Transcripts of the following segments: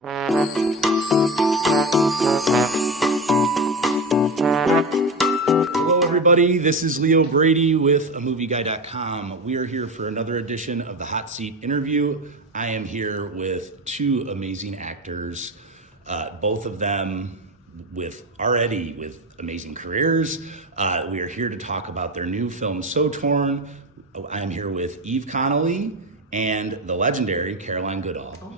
Hello everybody, this is Leo Brady with AMovieGuy.com. We are here for another edition of the Hot Seat interview. I am here with two amazing actors, both of them with amazing careers. We are here to talk about their new film, So Torn. I am here with Eve Connolly and the legendary Caroline Goodall.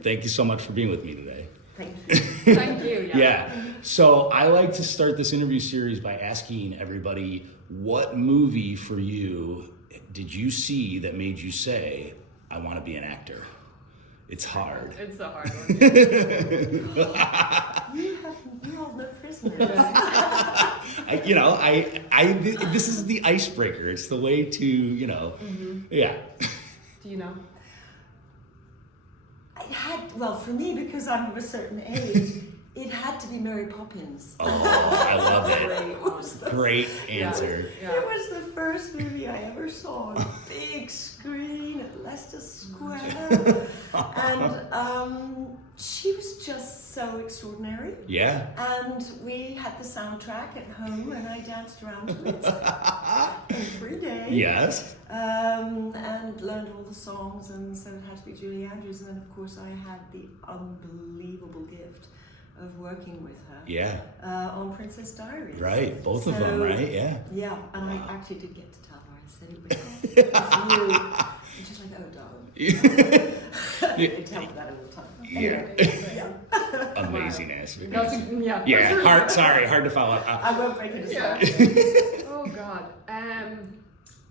Thank you so much for being with me today. Thank you. Thank you. Yeah. So I like to start this interview series by asking everybody, what movie for you did you see that made you say, I want to be an actor? It's hard. It's a hard one. You hold no prisoners. This is the icebreaker. It's the way to, yeah. Do you know? For me, because I'm of a certain age, it had to be Mary Poppins. Oh, I love it. Great answer. Yeah. It was the first movie I ever saw on a big screen at Leicester Square. And she was just so extraordinary. Yeah. And we had the soundtrack at home and I danced around to it every day. Yes. And learned all the songs, and so it had to be Julie Andrews. And then, of course, I had the unbelievable gift of working with her. Yeah. On Princess Diaries. Right. Both of them, right? Yeah. Yeah. And I actually did get to tell her. I said it was you. And she's like, oh, darling. I tell her that all the time. Yeah. Yeah. Amazing answer. Yeah. Hard to follow up. I won't break it aside. Oh God.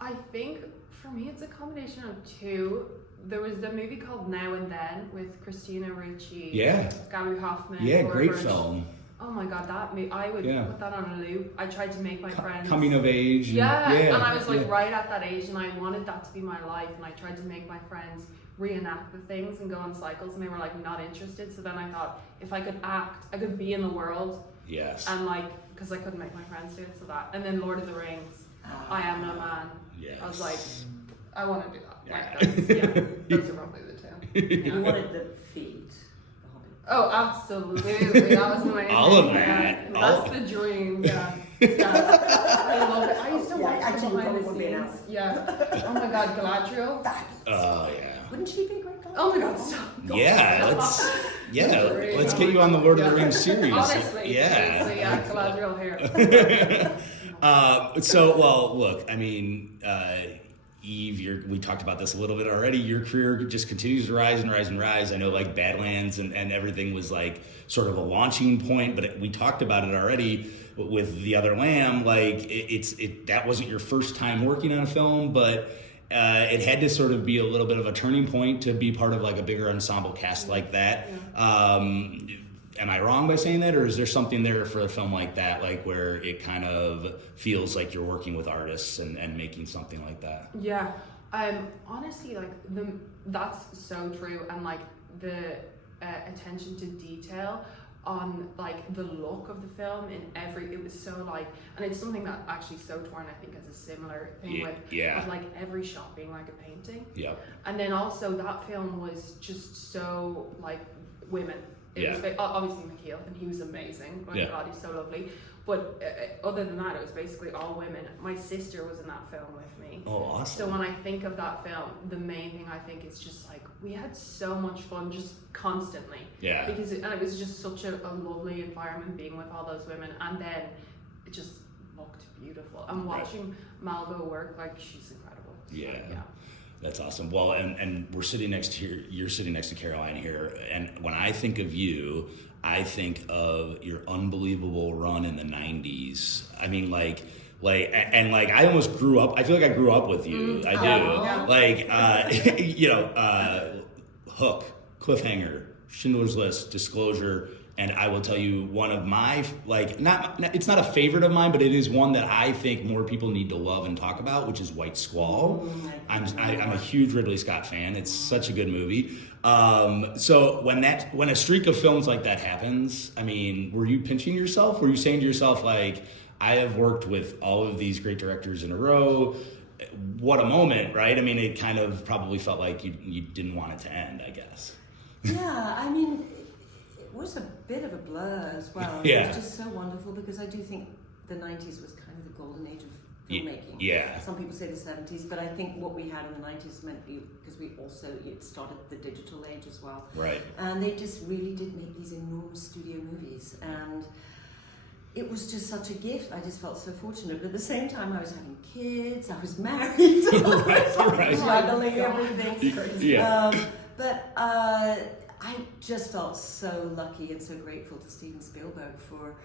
I think for me it's a combination of two. There was the movie called Now and Then with Christina Ricci. Yeah. Gabby Hoffman. Yeah, Laura great Birch. film. Oh my God, I would put that on a loop. I tried to make my friends. Coming of age. And I was right at that age, and I wanted that to be my life, and I tried to make my friends reenact the things and go on cycles, and they were not interested. So then I thought, if I could act, I could be in the world. Yes. And because I couldn't make my friends do it, so that. And then Lord of the Rings, I Am No Man. Yes. I was like, I want to do that. Yeah. Those are probably the two. You wanted the feet. Oh, absolutely. That was my all of that. That's the dream. Yeah. I love it. I used to watch actually, behind the probably scenes. now. Yeah. Oh my God, Galadriel. Oh yeah. Wouldn't she be great? Oh my God, stop. Let's get you on the Lord of the Rings series. Honestly, yeah. seriously, Galadriel hair. Look, I mean, Eve, we talked about this a little bit already. Your career just continues to rise and rise and rise. I know Badlands and everything was sort of a launching point, but we talked about it already with The Other Lamb. That wasn't your first time working on a film, but it had to sort of be a little bit of a turning point to be part of a bigger ensemble cast like that. Yeah. Am I wrong by saying that, or is there something there for a film like that, where it kind of feels like you're working with artists and making something like that? Yeah, honestly, that's so true, and the attention to detail on the look of the film it was so and it's something that actually So Torn I think has a similar thing with every shot being like a painting. Yeah. And then also that film was just so women. It was obviously McKeel, and he was amazing. My God, he's so lovely. But other than that, it was basically all women. My sister was in that film with me. Oh, awesome. So when I think of that film, the main thing I think is just we had so much fun just constantly. Yeah. Because it was just such a lovely environment being with all those women, and then it just looked beautiful. And watching Malgo work, she's incredible. Yeah. That's awesome. Well, and you're sitting next to Caroline here, and when I think of you, I think of your unbelievable run in the 90s. I mean, I almost grew up, I feel like I grew up with you. I do. Hook, Cliffhanger, Schindler's List, Disclosure, and I will tell you one of my, it's not a favorite of mine, but it is one that I think more people need to love and talk about, which is White Squall. I'm a huge Ridley Scott fan. It's such a good movie. So when a streak of films like that happens, I mean, were you pinching yourself? Were you saying to yourself, I have worked with all of these great directors in a row. What a moment, right? I mean, it kind of probably felt like you didn't want it to end, I guess. Yeah, I mean, bit of a blur as well. Yeah. It was just so wonderful because I do think the 90s was kind of the golden age of filmmaking. Yeah. Some people say the 70s, but I think what we had in the 90s meant because it started the digital age as well. Right. And they just really did make these enormous studio movies, and it was just such a gift. I just felt so fortunate. But at the same time, I was having kids, I was married, Right. juggling everything. Yeah. But I just felt so lucky and so grateful to Steven Spielberg for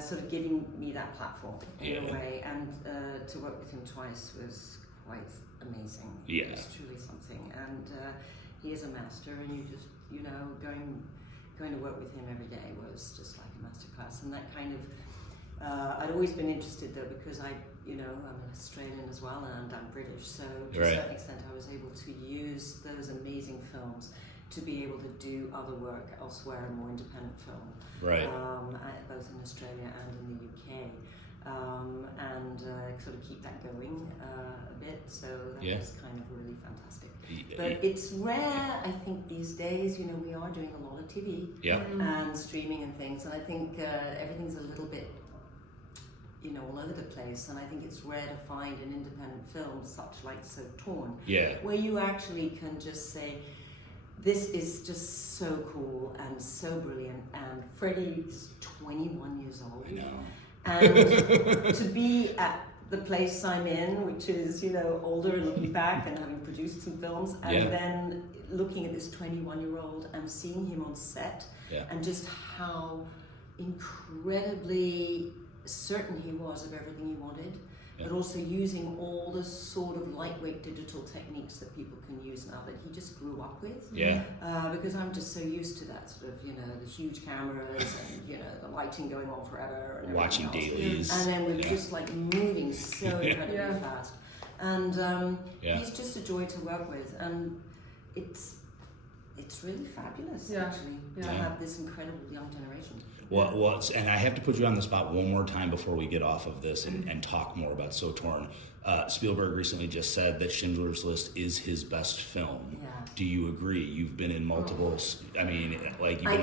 sort of giving me that platform in a way, and to work with him twice was quite amazing. Yeah. It was truly something, and he is a master, and going to work with him every day was just like a masterclass. And that kind of I'd always been interested though, because I'm Australian as well, and I'm British, so to a certain extent I was able to use those amazing films to be able to do other work elsewhere, more independent film, right? Both in Australia and in the UK, and sort of keep that going a bit. So that was kind of really fantastic. But it's rare, I think, these days. We are doing a lot of TV and streaming and things, and I think everything's a little bit, all over the place. And I think it's rare to find an independent film such like So Torn, where you actually can just say, this is just so cool and so brilliant, and Freddy's 21 years old. I know. And to be at the place I'm in, which is, older and looking back and having produced some films, and then looking at this 21-year-old and seeing him on set, and just how incredibly certain he was of everything he wanted, but also using all the sort of lightweight digital techniques that people can use now that he just grew up with. Because I'm just so used to that sort of, the huge cameras and, the lighting going on forever. And watching else. dailies. And then we're just like moving so incredibly fast. And he's just a joy to work with. And it's really fabulous, actually, to have this incredible young generation. Well, and I have to put you on the spot one more time before we get off of this and talk more about So Torn. Spielberg recently just said that Schindler's List is his best film. Yeah. Do you agree? You've been in multiple. I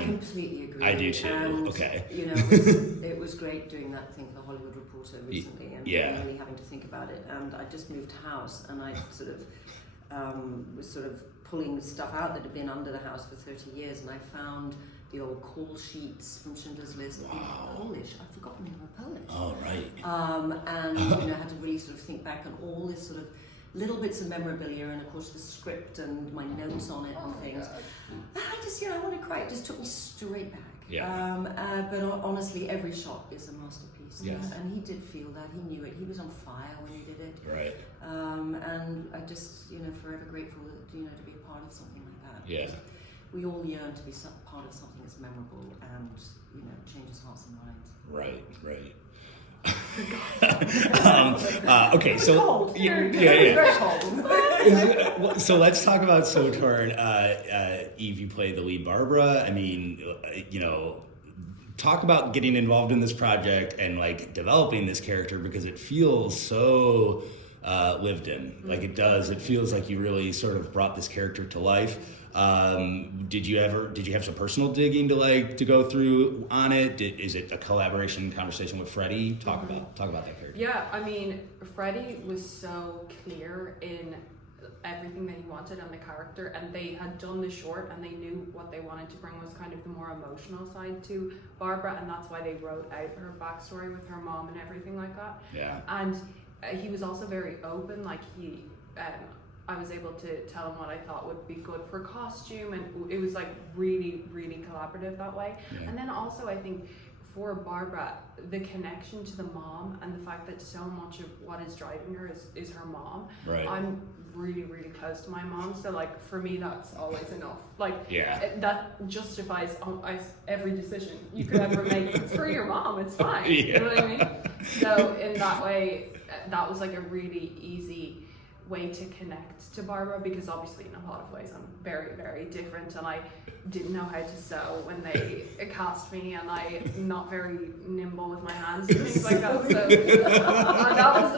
completely agree. I do too. And, okay. It was great doing that thing for The Hollywood Reporter recently, and really having to think about it. And I just moved house, and I sort of was sort of pulling stuff out that had been under the house for 30 years, and I found the old call sheets from Schindler's List in Polish. I'd forgotten they were Polish. Oh, right. And had to really sort of think back on all this sort of little bits of memorabilia, and of course the script and my notes on it and things. And I just, I want to cry. It just took me straight back. But honestly, every shot is a masterpiece. Yes. And he did feel that. He knew it. He was on fire when he did it. Right. And I just, forever grateful that, to be a part of something like that. Yeah. Because we all yearn to be part of something that's memorable and, changes hearts and minds. Right. Okay, so so let's talk about So Torn. Eve, you play the lead Barbara. I mean, talk about getting involved in this project and like developing this character, because it feels so lived in. Like it does. It feels like you really sort of brought this character to life. Did you have some personal digging to go through on it? Is it a collaboration conversation with Freddy? Talk about that character. Yeah, I mean, Freddy was so clear in everything that he wanted and the character, and they had done the short and they knew what they wanted to bring was kind of the more emotional side to Barbara, and that's why they wrote out her backstory with her mom and everything like that. Yeah. And he was also very open, like I was able to tell him what I thought would be good for costume, and it was like really, really collaborative that way. Yeah. And then also I think for Barbara, the connection to the mom and the fact that so much of what is driving her is her mom. Right. I'm really, really close to my mom, so like for me that's always enough. Like that justifies every decision you could ever make. It's for your mom, it's fine. You know what I mean? So in that way, that was like a really easy way to connect to Barbara, because obviously in a lot of ways I'm very, very different, and I didn't know how to sew when they cast me, and I'm not very nimble with my hands and things like that. So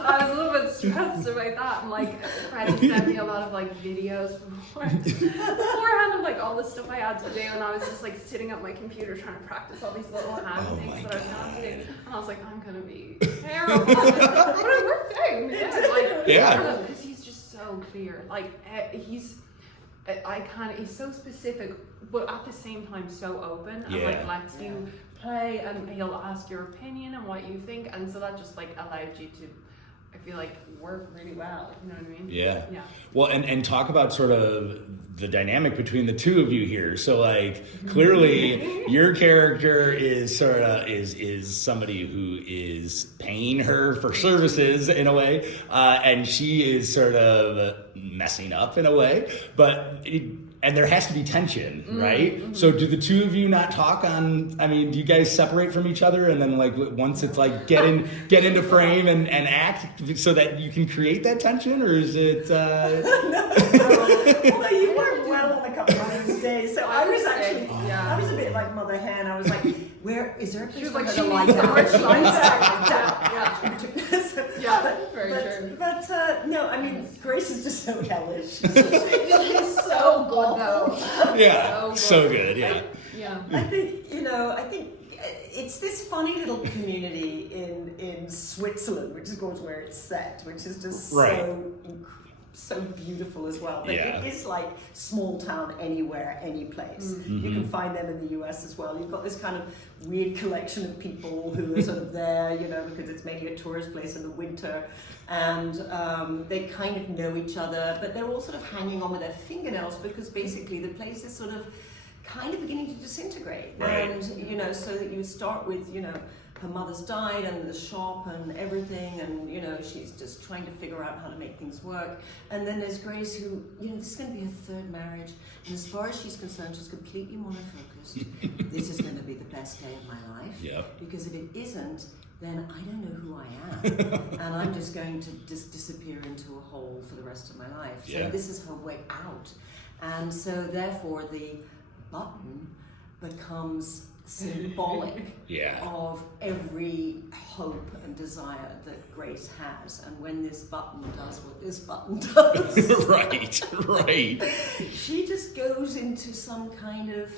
I was a little bit stressed about that, and like Freddy sent me a lot of like videos beforehand of like all the stuff I had to do, and I was just like sitting at my computer trying to practice all these little hand things that I was going to do, and I was like, I'm gonna be terrible, but it worked out. Yeah. Because he's just so clear. Like he's so specific, but at the same time so open, and like lets you play, and he'll ask your opinion and what you think, and so that just like allowed you to, I feel like, work really well. You know what I mean? Yeah. Well, and talk about sort of the dynamic between the two of you here. So like clearly your character is sort of is somebody who is paying her for services in a way, and she is sort of messing up in a way, and there has to be tension, right? Mm-hmm. So do the two of you not talk on, I mean, do you guys separate from each other, and then like once it's like get into frame and act so that you can create that tension, or is it... Although you worked well on a couple of these days, so I was actually, I was a bit like Mother Hen. I was like, where, is there a place for her to lie down? Very true. But no, I mean, Grace is just so hellish. She's so good though. Yeah, so good, I think it's this funny little community in Switzerland, which is, of course, where it's set, which is just so beautiful as well. But it is like small town anywhere, any place. Mm-hmm. You can find them in the US as well. You've got this kind of weird collection of people who are sort of there, because it's mainly a tourist place in the winter, and they kind of know each other, but they're all sort of hanging on with their fingernails, because basically the place is sort of kind of beginning to disintegrate. Right. And so that you start with her mother's died and the shop and everything, and she's just trying to figure out how to make things work. And then there's Grace, who this is going to be her third marriage, and as far as she's concerned, she's completely monofocused. This is going to be the best day of my life, because if it isn't, then I don't know who I am, and I'm just going to disappear into a hole for the rest of my life. So this is her way out, and so therefore the button becomes symbolic of every hope and desire that Grace has. And when this button does what this button does, right, she just goes into some kind of,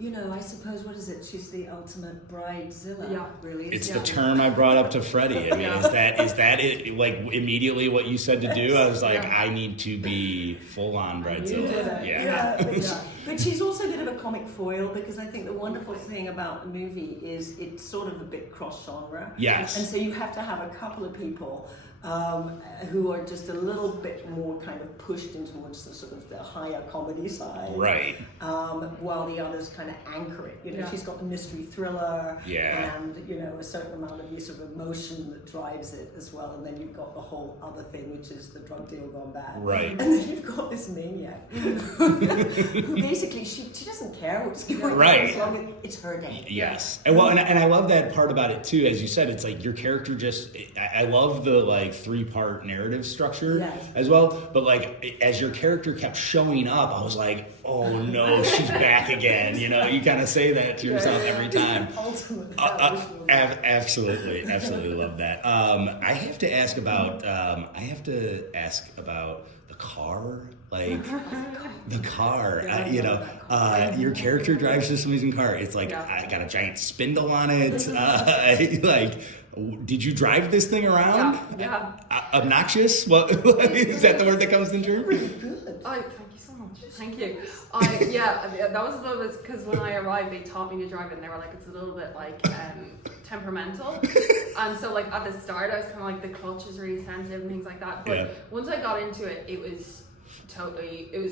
I suppose, what is it? She's the ultimate bridezilla, really. It's the term I brought up to Freddie. I mean, is that it? Like immediately what you said to do? I was like, I need to be full on bridezilla. But she's also a bit of a comic foil, because I think the wonderful thing about the movie is it's sort of a bit cross-genre. Yes. And so you have to have a couple of people who are just a little bit more kind of pushed into towards the sort of the higher comedy side. Right. While the others kind of anchor it. She's got the mystery thriller and, a certain amount of use of emotion that drives it as well. And then you've got the whole other thing, which is the drug deal gone bad. Right. And then you've got this maniac who basically, she doesn't care what's going on as long as it's her day. Yes. And I love that part about it too. As you said, it's like your character I love the like 3-part narrative structure as well, but like as your character kept showing up, I was like, oh no, she's back again. You kind of say that to yourself every time. Absolutely love that. I have to ask about the car. Like the car, your character drives this amazing car. It's like I got a giant spindle on it. Did you drive this thing around? Yeah. Obnoxious? What is that the word that comes in term? Thank you so much. Thank you. That was a little bit, because when I arrived, they taught me to drive it, and they were like, it's a little bit like temperamental. And so like at the start, I was kind of like, the clutch is really sensitive and things like that. But once I got into it, it was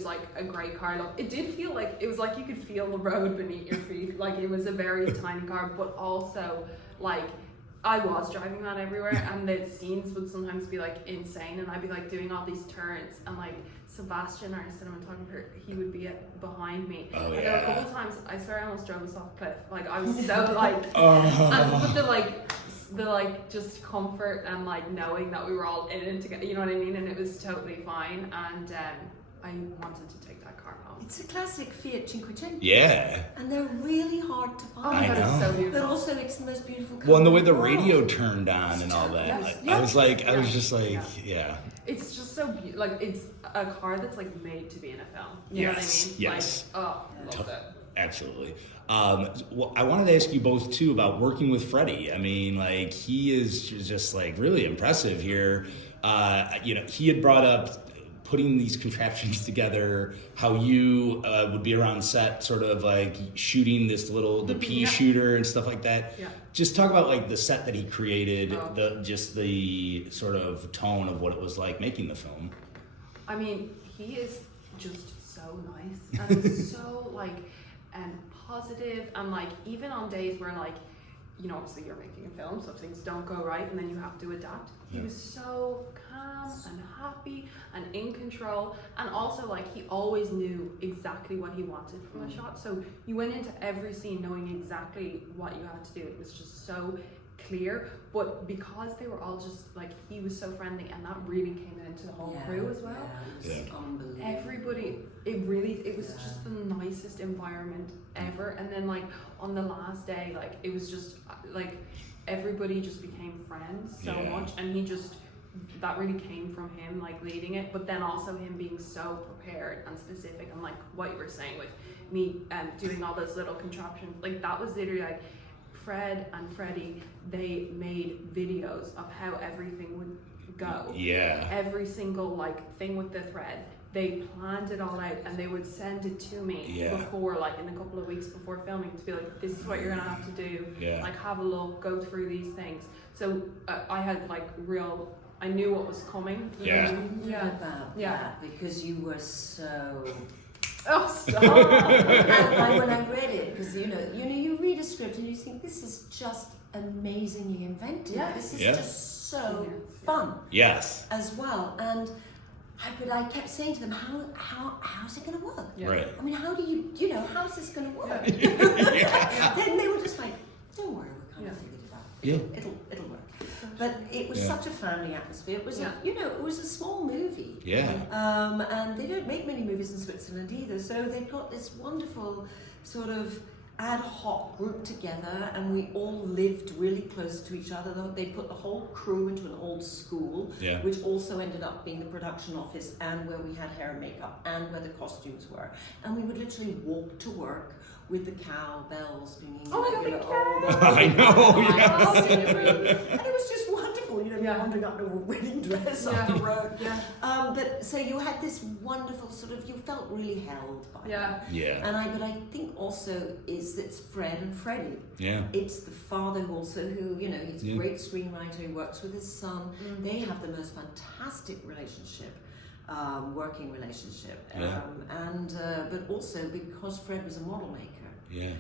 like a great car. Like, it did feel like, it was like you could feel the road beneath your feet. Like it was a very tiny car, but also like I was driving that everywhere, and the scenes would sometimes be like insane, and I'd be like doing all these turns, and like Sebastian, our cinematographer, he would be behind me. Oh, There were a couple of times, I swear I almost drove us off a cliff. Like I was so like, and with the like the like just comfort and like knowing that we were all in it together, you know what I mean? And it was totally fine. And I wanted to take that car home. It's a classic Fiat Cinquecento. Yeah. And they're really hard to find. Oh my God, it's so beautiful. But also it's the most beautiful car. Well, and the way the in world. radio turned on and all that, I was just like, yeah. It's just so beautiful. Like, it's a car that's like made to be in a film. You know what I mean? Yes. Like, oh, love it. Absolutely. Well, I wanted to ask you both too about working with Freddy. I mean, like, he is just like really impressive here. He had brought up putting these contraptions together, how you would be around set sort of like shooting the pea shooter and stuff like that. Yeah. Just talk about like the set that he created, the sort of tone of what it was like making the film. I mean, he is just so nice and so like positive, and like even on days where like, you know, obviously you're making a film, so things don't go right and then you have to adapt. He was so calm and happy and in control, and also like he always knew exactly what he wanted from a shot. So you went into every scene knowing exactly what you had to do. It was just so clear, but because they were all just like, he was so friendly, and that really came into the whole crew as well. Yeah, it was unbelievable. Everybody, it was just the nicest environment ever. And then like on the last day, like it was just like everybody just became friends so much, and that really came from him like leading it, but then also him being so prepared and specific, and like what you were saying with me doing all those little contraptions, like that was literally like Fred and Freddy, they made videos of how everything would go. Yeah. Every single like thing with the thread, they planned it all out, and they would send it to me before, like in a couple of weeks before filming, to be like, this is what you're gonna have to do. Like have a look, go through these things. So I had like I knew what was coming. Yeah. About that, because you were so. Oh, stop! And when I read it, because you read a script and you think, this is just amazingly inventive. Yeah. This is just so fun. Yes. As well, but I kept saying to them, how's it going to work? Yeah. Right. I mean, how do you how's this going to work? Then they were just like, don't worry, we're kind of figured it out. It'll work. But it was such a family atmosphere. It was, it was a small movie. Yeah. And they don't make many movies in Switzerland either. So they've got this wonderful sort of ad hoc group together, and we all lived really close to each other. They put the whole crew into an old school, which also ended up being the production office, and where we had hair and makeup, and where the costumes were. And we would literally walk to work with the cowbells ringing. Oh my God, I know, And it was just wonderful, wandering up in a wedding dress on the road. But so you had this wonderful sort of, you felt really held by them. And but I think also it's Fred and Freddy. Yeah. It's the father also who, he's a great screenwriter, he works with his son. They have the most fantastic relationship. Working relationship, but also because Fred was a model maker,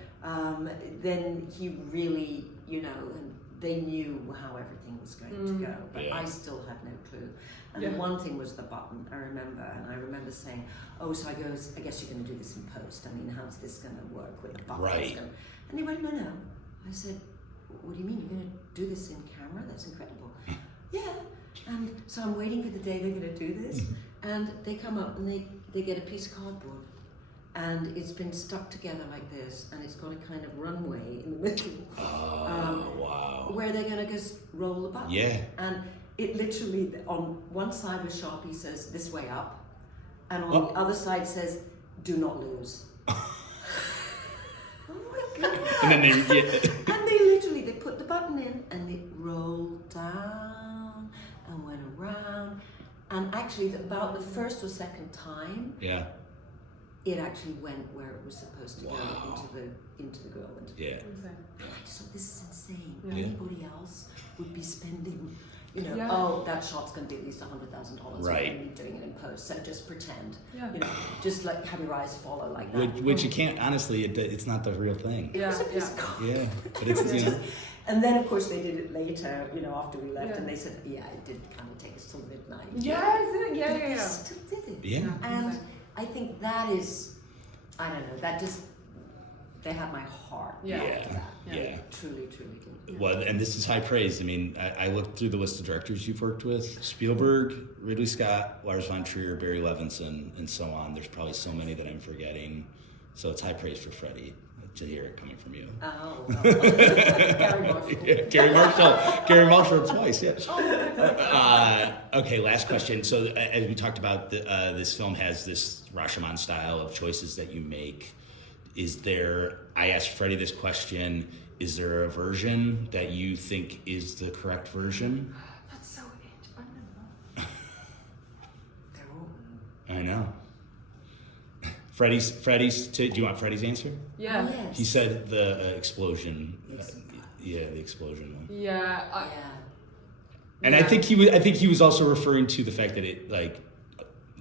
then he really, and they knew how everything was going to go, but I still had no clue. And the one thing was the button, I remember saying, oh, so I guess you're going to do this in post. I mean, how's this going to work with the button? Right. And they went, no. I said, what do you mean, you're going to do this in camera? That's incredible. Yeah. And so I'm waiting for the day they're going to do this. And they come up and they get a piece of cardboard, and it's been stuck together like this, and it's got a kind of runway in the middle. Wow. Where they're going to just roll the button. Yeah. And it literally, on one side with Sharpie says, this way up, and on the other side says, do not lose. Oh my God. And then they put the button in, and it rolled down and went around. And actually, about the first or second time, it actually went where it was supposed to go into the girl. I just thought, this is insane. Anybody else would be spending, that shot's going to be at least $100,000. Right. We're doing it in post, so just pretend. Just like have your eyes follow like that. Which you can't, honestly, it's not the real thing. It was a piece of cardboard. But it's, And then, of course, they did it later, after we left, and they said, it did kind of take us till midnight. They still did it. And I think that is, I don't know, that just they had my heart. Yeah. After that. Yeah. They truly did. Well, and this is high praise. I mean, I looked through the list of directors you've worked with: Spielberg, Ridley Scott, Lars von Trier, Barry Levinson, and so on. There's probably so many that I'm forgetting. So it's high praise for Freddy to hear it coming from you. Oh, well. Gary Marshall. Yeah, Gary Marshall twice. Yeah. Okay, last question. So as we talked about, this film has this Rashomon style of choices that you make. Is there? I asked Freddy this question. Is there a version that you think is the correct version? That's so I don't know. I know. Freddy's. Do you want Freddy's answer? Yeah. Oh, yes. He said the explosion. Yes. Yeah, the explosion one. Yeah. And I think he was also referring to the fact that it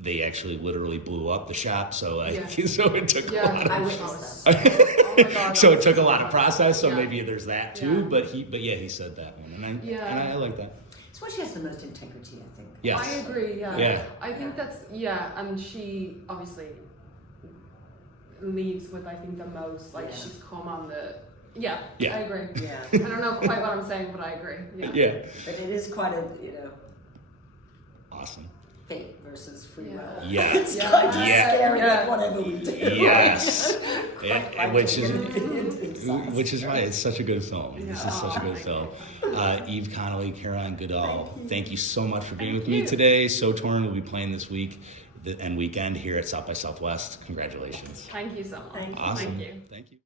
they actually literally blew up the shop. So so it took a lot of. I witnessed Oh my God, So it took a lot of process. So Yeah. maybe there's that too. Yeah. But he said that one, and I like that. It's where she has the most integrity, I think. Yes. I agree. Yeah. Yeah. I think that's and she obviously leaves with I think the most she's come on the. Yeah. I agree. Yeah. I don't know quite what I'm saying, but I agree. Yeah. But it is quite a Awesome. fate versus free will. Yeah. It's kind of scary whatever we do. Yes. Like Which it's is why it's such a good film. Yeah. This is such a good film. Eve Connolly, Caroline Goodall, thank you so much for being with me you. today. So Torn will be playing this week and weekend here at South by Southwest. Congratulations. Thank you so much. Thank you. Awesome. Thank you. Thank you.